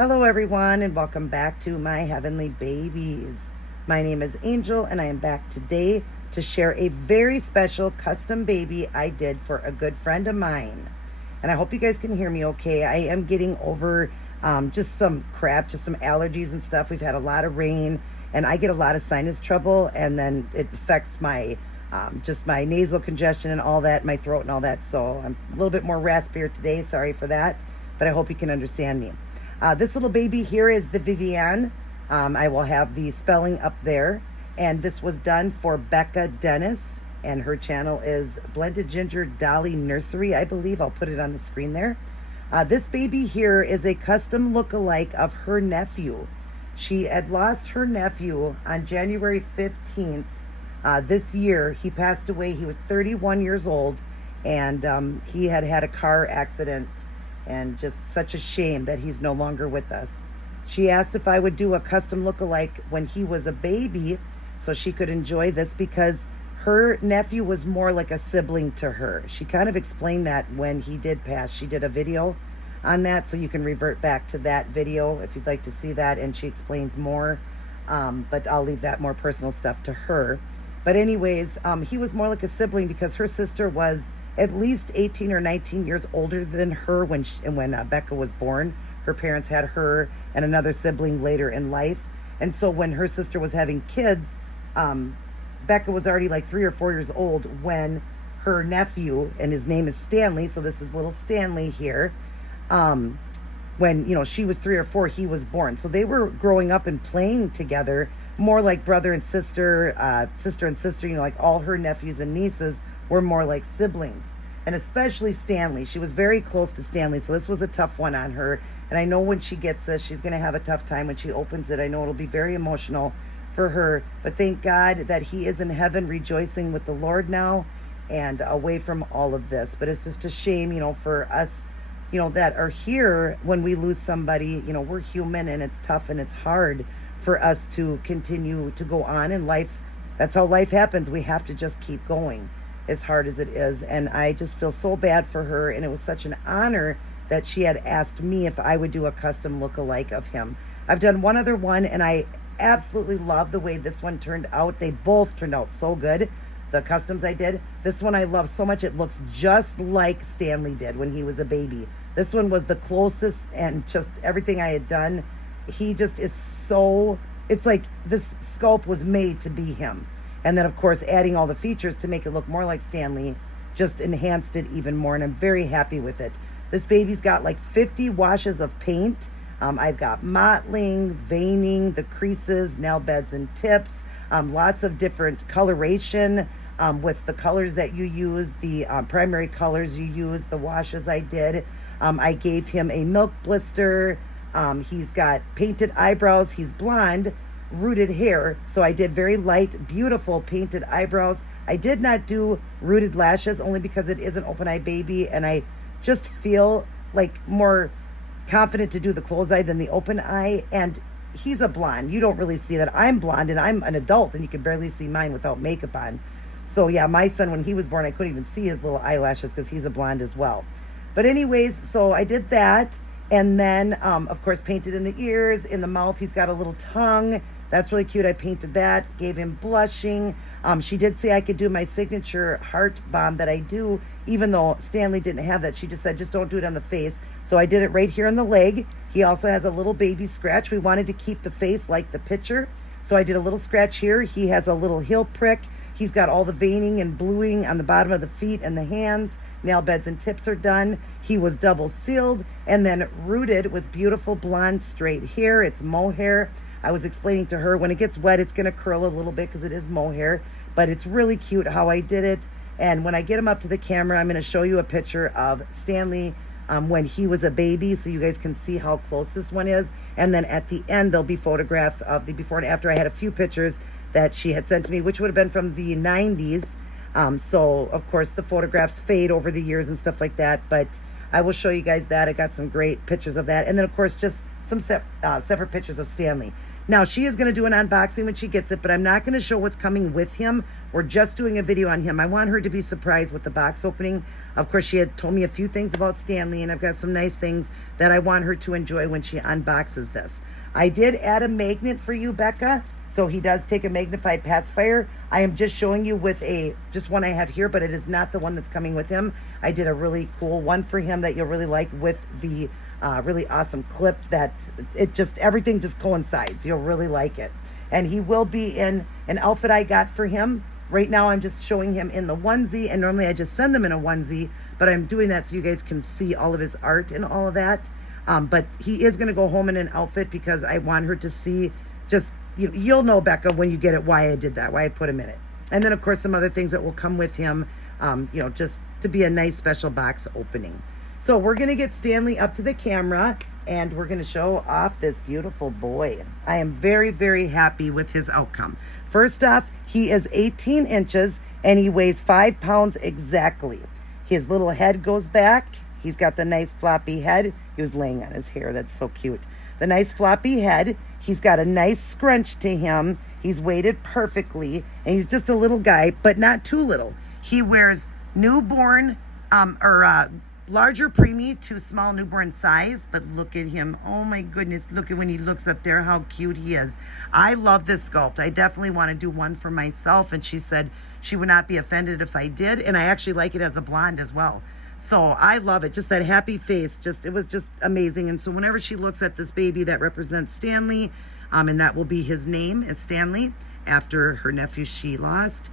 Hello, everyone, and welcome back to my heavenly babies. My name is Angel, and I am back today to share a very special custom baby I did for a good friend of mine. And I hope you guys can hear me okay. I am getting over just some crap, just some allergies and stuff. We've had a lot of rain, and I get a lot of sinus trouble, and then it affects my just my nasal congestion and all that, my throat and all that. So I'm a little bit more raspier today. Sorry for that, but I hope you can understand me. This little baby here is the Vivian. I will have the spelling up there. And this was done for Becca Dennis. And her channel is Blended Ginger Dolly Nursery, I believe. I'll put it on the screen there. This baby here is a custom look-alike of her nephew. She had lost her nephew on January 15th this year. He passed away. He was 31 years old. And he had had a car accident. And just such a shame that he's no longer with us. She asked if I would do a custom look-alike when he was a baby so she could enjoy this because her nephew was more like a sibling to her. She kind of explained that when he did pass. She did a video on that, so you can revert back to that video if you'd like to see that, and she explains more. But I'll leave that more personal stuff to her. But anyways, he was more like a sibling because her sister was at least 18 or 19 years older than her when Becca was born. Her parents had her and another sibling later in life. And so when her sister was having kids, Becca was already like 3 or 4 years old when her nephew, and his name is Stanley, so this is little Stanley here, when, she was 3 or 4, he was born. So they were growing up and playing together, more like brother and sister, sister and sister, like all her nephews and nieces were more like siblings. And especially Stanley. She was very close to Stanley, so this was a tough one on her. And I know when she gets this, she's going to have a tough time when she opens it. I know it'll be very emotional for her. But thank God that he is in heaven rejoicing with the Lord now and away from all of this. But it's just a shame, for us, that are here when we lose somebody. We're human, and it's tough and it's hard for us to continue to go on in life. That's how life happens. We have to just keep going, as hard as it is. And I just feel so bad for her, and it was such an honor that she had asked me if I would do a custom look-alike of him. I've done one other one, and I absolutely love the way this one turned out. They both turned out so good, the customs I did. This one I love so much. It looks just like Stanley did when he was a baby. This one was the closest, and just everything I had done. He just is so, it's like this sculpt was made to be him. And then, of course, adding all the features to make it look more like Stanley just enhanced it even more, and I'm very happy with it. This baby's got like 50 washes of paint. I've got mottling, veining, the creases, nail beds and tips, lots of different coloration with the colors that you use, the primary colors you use, the washes I did. I gave him a milk blister. He's got painted eyebrows. He's blonde, rooted hair, so I did very light, beautiful painted eyebrows. I did not do rooted lashes only because it is an open eye baby, and I just feel like more confident to do the closed eye than the open eye. And he's a blonde. You don't really see that. I'm blonde, and I'm an adult, and you can barely see mine without makeup on. So yeah, my son, when he was born, I couldn't even see his little eyelashes because he's a blonde as well. But anyways, so I did that. And then, of course, painted in the ears, in the mouth, he's got a little tongue. That's really cute. I painted that, gave him blushing. She did say I could do my signature heart bomb that I do, even though Stanley didn't have that. She just said, just don't do it on the face. So I did it right here on the leg. He also has a little baby scratch. We wanted to keep the face like the picture. So I did a little scratch here. He has a little heel prick. He's got all the veining and bluing on the bottom of the feet and the hands. Nail beds and tips are done. He was double sealed and then rooted with beautiful blonde straight hair. It's mohair. I was explaining to her when it gets wet, it's going to curl a little bit because it is mohair, but it's really cute how I did it. And when I get him up to the camera, I'm going to show you a picture of Stanley when he was a baby, so you guys can see how close this one is. And then at the end, there'll be photographs of the before and after. I had a few pictures that she had sent to me, which would have been from the 90s. So, of course, the photographs fade over the years and stuff like that, but I will show you guys that. I got some great pictures of that. And then, of course, just some separate pictures of Stanley. Now, she is going to do an unboxing when she gets it, but I'm not going to show what's coming with him. We're just doing a video on him. I want her to be surprised with the box opening. Of course, she had told me a few things about Stanley, and I've got some nice things that I want her to enjoy when she unboxes this. I did add a magnet for you, Becca, so he does take a magnified pacifier. I am just showing you with just one I have here, but it is not the one that's coming with him. I did a really cool one for him that you'll really like with the really awesome clip that everything just coincides. You'll really like it. And he will be in an outfit I got for him. Right now I'm just showing him in the onesie, and normally I just send them in a onesie, but I'm doing that so you guys can see all of his art and all of that. But he is going to go home in an outfit because I want her to see just, you'll know, Becca, when you get it, why I did that, why I put him in it. And then, of course, some other things that will come with him, just to be a nice special box opening. So we're going to get Stanley up to the camera, and we're going to show off this beautiful boy. I am very, very happy with his outcome. First off, he is 18 inches, and he weighs 5 pounds exactly. His little head goes back. He's got the nice floppy head. He was laying on his hair. That's so cute. The nice floppy head. He's got a nice scrunch to him. He's weighted perfectly, and he's just a little guy, but not too little. He wears newborn larger preemie to small newborn size, but look at him. Oh my goodness, look at when he looks up there, how cute he is. I love this sculpt. I definitely want to do one for myself, and she said she would not be offended if I did, and I actually like it as a blonde as well. So I love it. Just that happy face, it was just amazing. And so whenever she looks at this baby, that represents Stanley, and that will be his name, is Stanley, after her nephew she lost.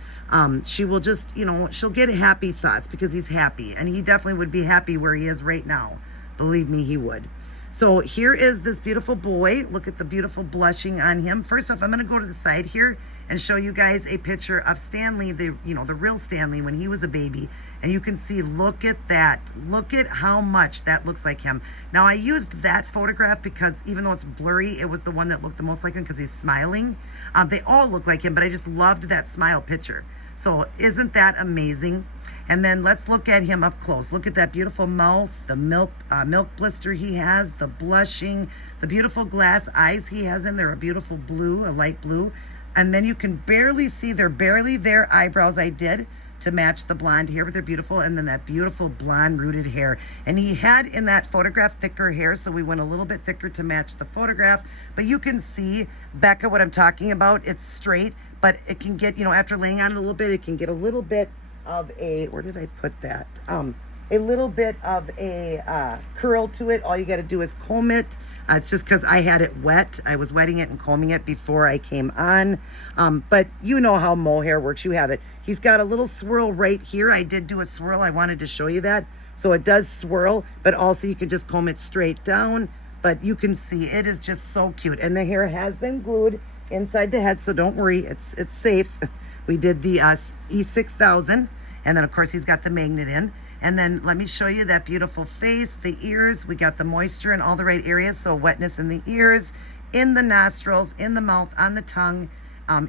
She will just, she'll get happy thoughts because he's happy, and he definitely would be happy where he is right now. Believe me, he would. So here is this beautiful boy. Look at the beautiful blushing on him. First off, I'm going to go to the side here and show you guys a picture of Stanley, the real Stanley when he was a baby. And you can see, look at that. Look at how much that looks like him. Now, I used that photograph because even though it's blurry, it was the one that looked the most like him because he's smiling. They all look like him, but I just loved that smile picture. So isn't that amazing? And then let's look at him up close. Look at that beautiful mouth, the milk blister he has, the blushing, the beautiful glass eyes he has in there, a beautiful blue, a light blue. And then you can barely see, they're barely there, eyebrows I did to match the blonde hair, but they're beautiful. And then that beautiful blonde rooted hair. And he had in that photograph thicker hair, so we went a little bit thicker to match the photograph. But you can see, Becca, what I'm talking about. It's straight, but it can get, after laying on it a little bit, it can get a little bit of a, where did I put that? A little bit of a curl to it. All you got to do is comb it. It's just because I had it wet. I was wetting it and combing it before I came on. But you know how mohair works. You have it. He's got a little swirl right here. I did do a swirl. I wanted to show you that. So it does swirl, but also you can just comb it straight down. But you can see it is just so cute. And the hair has been glued inside the head, so don't worry. It's safe. We did the E6000. And then, of course, he's got the magnet in. And then let me show you that beautiful face, the ears. We got the moisture in all the right areas. So wetness in the ears, in the nostrils, in the mouth, on the tongue,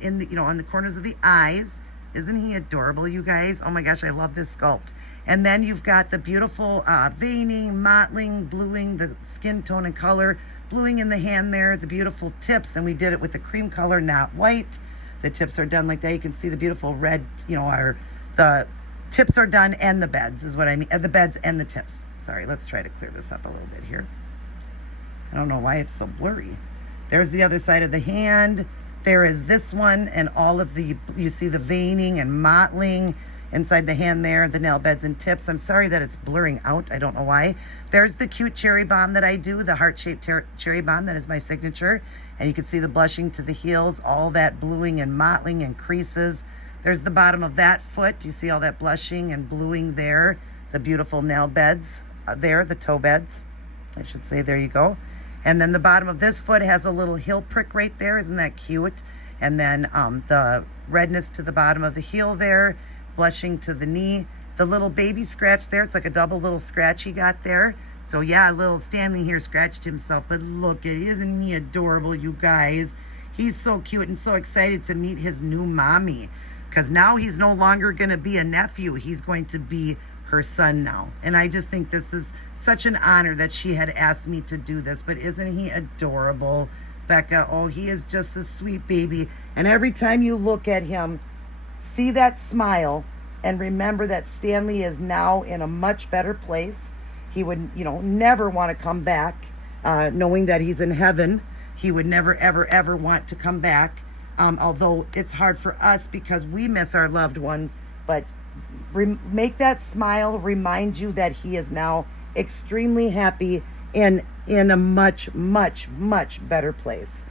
in the, on the corners of the eyes. Isn't he adorable, you guys? Oh my gosh, I love this sculpt. And then you've got the beautiful veining, mottling, bluing, the skin tone and color, bluing in the hand there, the beautiful tips. And we did it with the cream color, not white. The tips are done like that. You can see the beautiful red, the tips are done, and the beds is what I mean. The beds and the tips. Sorry, let's try to clear this up a little bit here. I don't know why it's so blurry. There's the other side of the hand. There is this one, and all of the, you see the veining and mottling inside the hand there, the nail beds and tips. I'm sorry that it's blurring out. I don't know why. There's the cute cherry bomb that I do, the heart-shaped cherry bomb. That is my signature. And you can see the blushing to the heels, all that bluing and mottling and creases. There's the bottom of that foot. You see all that blushing and bluing there. The beautiful nail beds there, the toe beds, I should say. There you go. And then the bottom of this foot has a little heel prick right there. Isn't that cute? And then the redness to the bottom of the heel there, blushing to the knee. The little baby scratch there. It's like a double little scratch he got there. So yeah, little Stanley here scratched himself. But look at, isn't he adorable, you guys? He's so cute and so excited to meet his new mommy. Because now he's no longer going to be a nephew. He's going to be her son now. And I just think this is such an honor that she had asked me to do this. But isn't he adorable? Becca. Oh, he is just a sweet baby. And every time you look at him, see that smile and remember that Stanley is now in a much better place. He would, never want to come back, knowing that he's in heaven. He would never, ever, ever want to come back. Although it's hard for us because we miss our loved ones. But make that smile remind you that he is now extremely happy and in a much, much, much better place.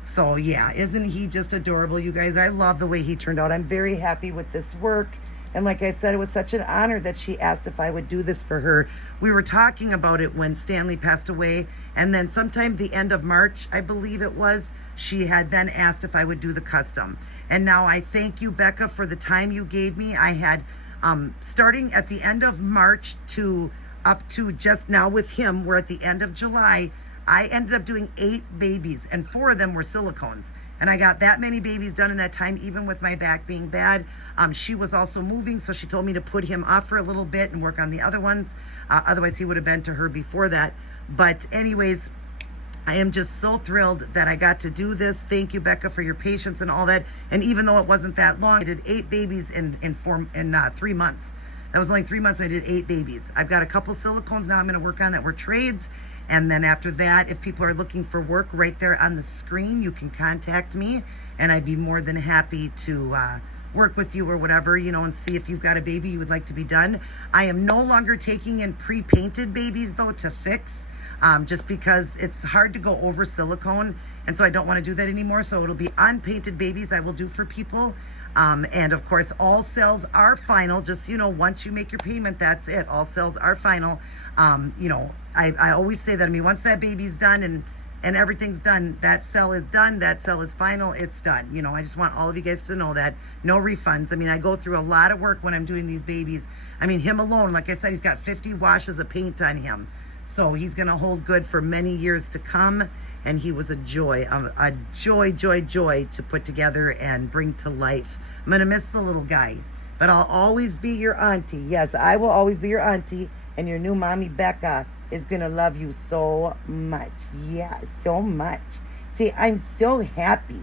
So yeah, isn't he just adorable, you guys? I love the way he turned out. I'm very happy with this work. And like I said, it was such an honor that she asked if I would do this for her. We were talking about it when Stanley passed away. And then sometime the end of March, I believe it was, she had then asked if I would do the custom. And now I thank you, Becca, for the time you gave me. I had, starting at the end of March to up to just now with him, we're at the end of July, I ended up doing 8 babies, and 4 of them were silicones. And I got that many babies done in that time, even with my back being bad. She was also moving, so she told me to put him off for a little bit and work on the other ones. Otherwise, he would have been to her before that. But anyways, I am just so thrilled that I got to do this. Thank you, Becca, for your patience and all that. And even though it wasn't that long, I did 8 babies in 3 months. That was only 3 months. I did 8 babies. I've got a couple silicones now I'm going to work on that were trades. And then after that, if people are looking for work right there on the screen, you can contact me. And I'd be more than happy to work with you or whatever, and see if you've got a baby you would like to be done. I am no longer taking in pre-painted babies, though, to fix. Just because it's hard to go over silicone. And so I don't want to do that anymore. So it'll be unpainted babies I will do for people. And of course, all sales are final. Just, once you make your payment, that's it. All sales are final. I always say that. I mean, once that baby's done and everything's done, that sale is done. That sale is final. It's done. I just want all of you guys to know that. No refunds. I mean, I go through a lot of work when I'm doing these babies. I mean, him alone, like I said, he's got 50 washes of paint on him. So he's going to hold good for many years to come. And he was a joy to put together and bring to life. I'm going to miss the little guy, but I'll always be your auntie. Yes, I will always be your auntie. And your new mommy, Becca, is going to love you so much. Yeah, so much. See, I'm so happy.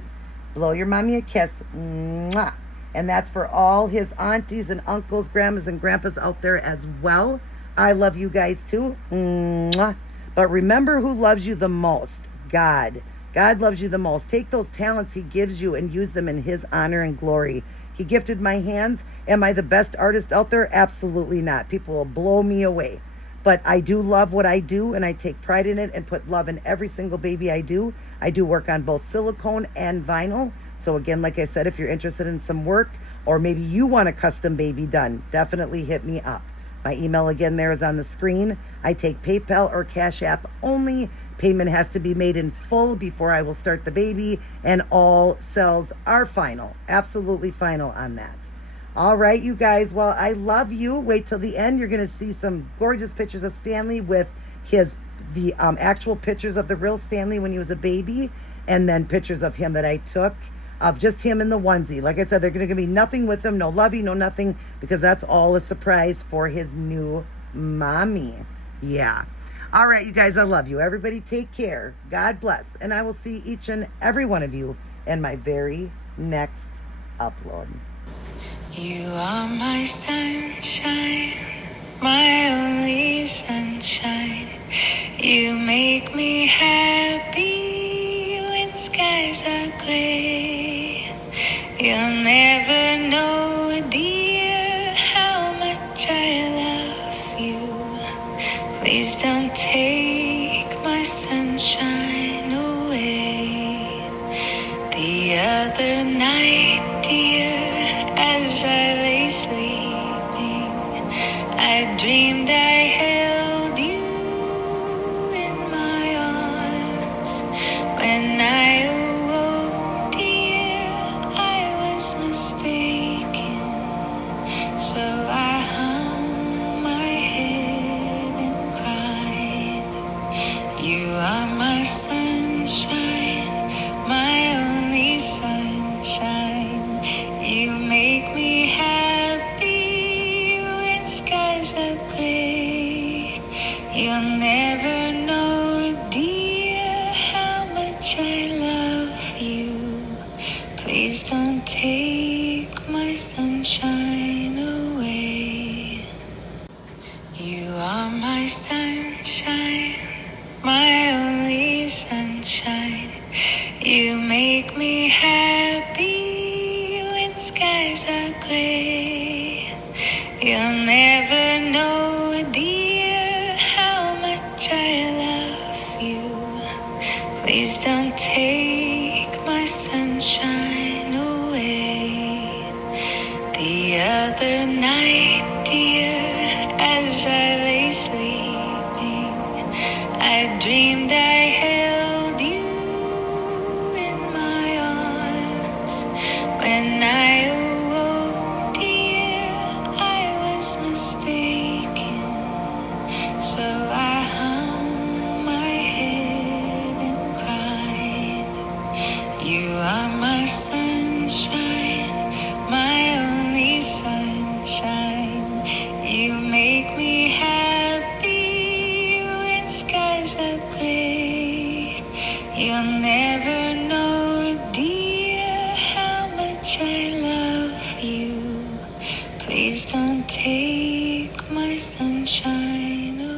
Blow your mommy a kiss. Mwah. And that's for all his aunties and uncles, grandmas and grandpas out there as well. I love you guys too. Mwah. But remember who loves you the most. God. God loves you the most. Take those talents he gives you and use them in his honor and glory. He gifted my hands. Am I the best artist out there? Absolutely not. People will blow me away. But I do love what I do, and I take pride in it and put love in every single baby I do. I do work on both silicone and vinyl. So again, like I said, if you're interested in some work, or maybe you want a custom baby done, definitely hit me up. My email again there is on the screen. I take PayPal or Cash App only. Payment has to be made in full before I will start the baby, and all sales are final. Absolutely final on that. All right, you guys. Well, I love you. Wait till the end. You're going to see some gorgeous pictures of Stanley with the actual pictures of the real Stanley when he was a baby, and then pictures of him that I took of just him in the onesie. Like I said, they're going to be nothing with him, no lovey, no nothing, because that's all a surprise for his new mommy. Yeah. All right, you guys, I love you. Everybody take care. God bless. And I will see each and every one of you in my very next upload. You are my sunshine, my only sunshine. You make me happy when skies are gray. You'll never know, dear, how much I love you. Please don't take my sunshine away. The other night, dear, as I lay sleeping, I dreamed I held you in my arms. When I awoke, dear, I was mistaken. So I hung my head and cried. You are my sunshine, my only sunshine. You make me happy when skies are gray. You'll never know, dear, how much I love you. my sunshine, my only sunshine. You make me happy when skies are gray. You'll never know, dear, how much I love you. Please don't take my sunshine away. The other night, dear, as I lay sleeping, I dreamed I held you in my arms. When I awoke, dear, I was mistaken. So I hung my head and cried. You are my sunshine, my only sunshine. You make me happy when skies are gray. You'll never know, dear, how much I love you. Please don't take my sunshine away.